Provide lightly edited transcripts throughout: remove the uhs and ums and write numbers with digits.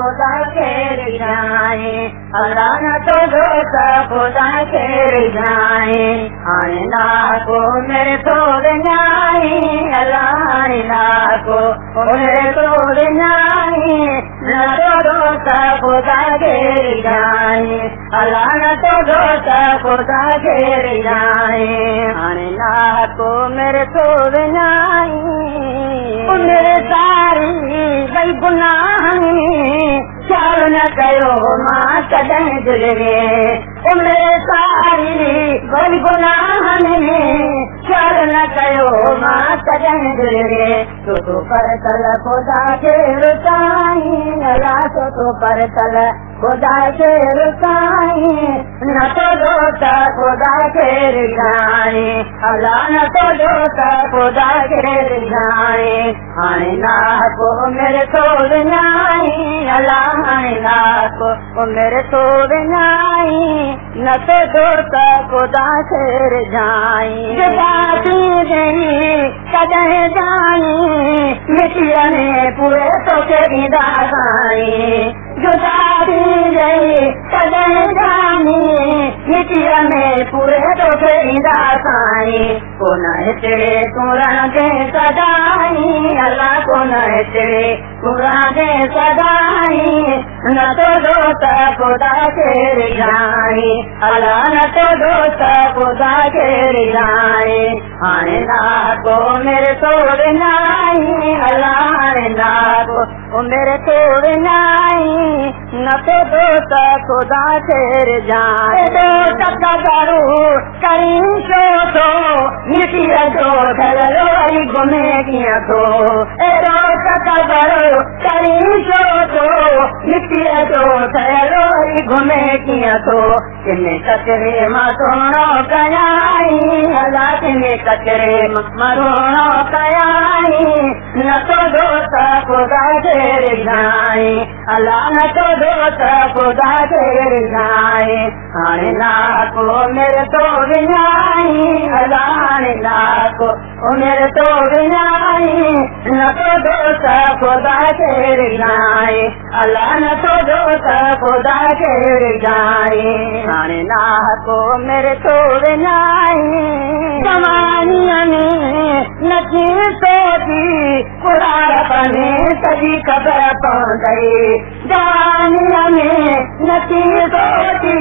खुदा के रिझाए अल्लाह न तो दोस्त खुदा के रिझाए हाणे लाखो मेरे तो रिझाए अल्लाह लाखो मेरे तो रिझाए न तो दोस्त खुदा के रिझाए अल्लाह न तो दोस्त खुदा के रिझाए हाणे लाखो मेरे तो रिझाए मेरे सारी भई गुनाह ख्याल न कयो मां कॾहिं दिलि मेरे सारी भई गुनाह ख्याल न कयो मां कॾहिं दिलि तो पर तल खुदा के रुसाई अल्लाह तो पर तल खुदा के रुसाई न तो दोस्त खुदा के रिझाए अल्लाह न तो दोस्त खुदा के रिझाए हाणे लाखो मेरे तो विञाई अल्लाह हाणे लाखो मेरे तो विञाई न तो दोस्त खुदा के रिझाए कॾहिं जानी मिटीअ में पूरे तोखे ॾींदा साईं जुदा थी गई कॾहिं जानी मिटीअ में पूरे तोखे ॾींदा साईं कोन हिकिड़े तूं रहंदे सदाई अल्लाह कोन हिकिड़े तूं रहंदे सदाई न तो दोस्त खुदा के रिझाए अल्लाह न तो दोस्त खुदा के रिझाए हाणे लाखो मेरे तो विञाई अल्लाह हाणे लाखो मेरे तो विञाई न तो दोस्त खुदा के रिझाए दोस्त करू करी छो थो मिटीअ जो ठहियलु वरी घुमे कीअं थो दोस्त करू करी छो थो मिटीअ जो ठहियलु वरी घुमे कीअं थो किन कचरे मां सोनो कयाई अल्लाह किन कचरे मां सोनो कयाई न तो दोस्त खुदा के रिझाए अल्लाह न तो दोस्त खुदा के रिझाए हाणे लाखो मेरे तो विञाई अल्लाह हाणे लाखो मेरे तो विञाई न तो दोस्त खुदा के रिझाए अल्लाह न तो दोस्त खुदा के रिझाए हाणे लाखो मेरे तो विञाई जवानीअ में नची सोची कुड़ारप में सॼी ख़बर पवंदई जवानीअ में नची सोची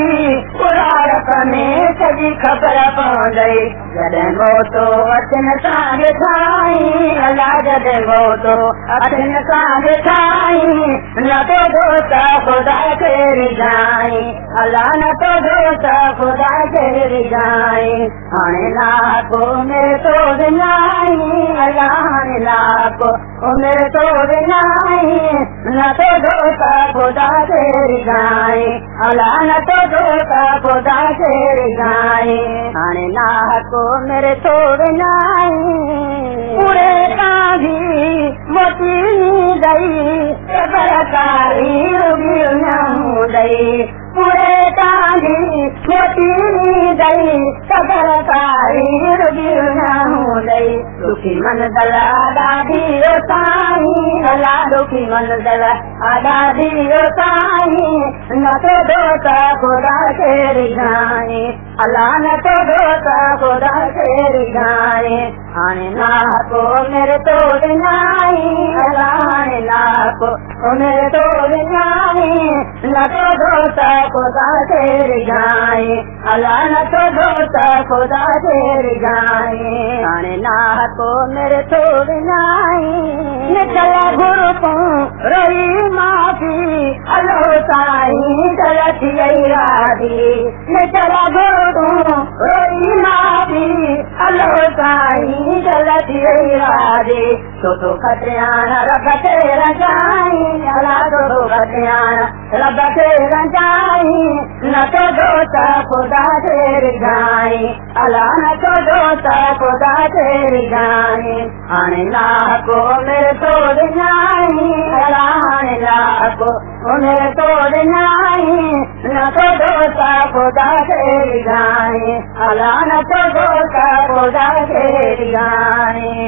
कुड़ारप में सॼी ख़बर पवंदई जॾहिं मौतो अचनि सां ॾिठाई अल्लाह जॾहिं मौतो अचनि सां ॾिठाई न तो दोस्त खुदा के रिझाए अल्लाह न तो दोस्त खुदा के रिझाए हाणे लाखो मेरे तो विञाई अल्लाह हाणे लाखो मेरे तो विञाई न तो दोस्त खुदा के रिझाए अल्लाह न तो दोस्त खुदा के रिझाए हाणे लाखो मेरे तो विञाई पूरे कांधी मोती गई बरकारी रुगी न दई पूरे कांधी मोती गई बरकारी रुगी न दई दुखी मन दल ॾाढी साईं अल्लाह दुखी मन दल ॾाढी साईं न तो दोस्त खुदा के रिझाए अल्लाह न तो दोस्त खुदा के रिझाए हाणे लाखो मेरे तो विञाई अल्लाह हाणे लाखो मेरे तो विञाई न तो दोस्त खुदा के रिझाए अल्लाह न तो दोस्त खुदा के रिझाए हाणे लाखो मेरे तो विञाई निकल गुरु तूं रोई माफ़ी हलो साईं चल थी वई राधी निकल गुरु तूं रोई माफ़ी हलो साईं चल थी वई राधी तो खटियान रब के रजाई अल्लाह तो खटियान रब के रजाई न तो दोस्त खुदा के रिझाए अल्लाह न तो दोस्त खुदा के रिझाए हाणे लाखो मेरे तो विञाई अल्लाह हाणे लाखो मेरे तो विञाई न तो दोस्त खुदा के रिझाए अल्लाह न तो दोस्त खुदा के रिझाए